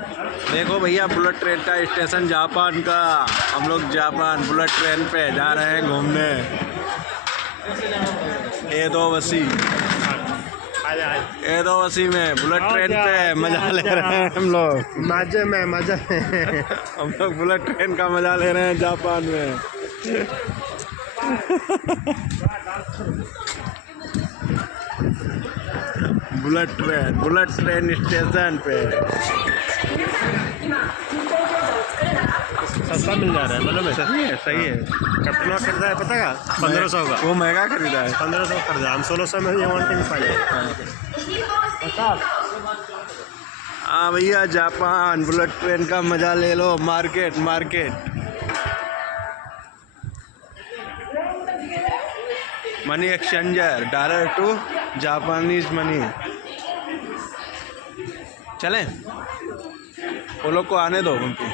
देखो भैया bullet train का स्टेशन जापान का। हम लोग जापान बुलेट ट्रेन पे जा रहे हैं घूमने। A280 में बुलेट ट्रेन पे मजा ले रहे हैं हम लोग। मजे में हम लोग बुलेट ट्रेन का मजा ले रहे हैं जापान में। बुलेट ट्रेन स्टेशन पे सस्ता मिल जा रहा है, मतलब सही है। कितना खरीदा है पता है? 1500 का। वो महंगा खरीदा है। 1500 खरीदा, हम 1600 में ये वांटे भी पाए। हाँ भैया जापान बुलेट ट्रेन का मजा ले लो। Market money exchanger dollar to Japanese money. चलें वो लोग को आने दो उनको।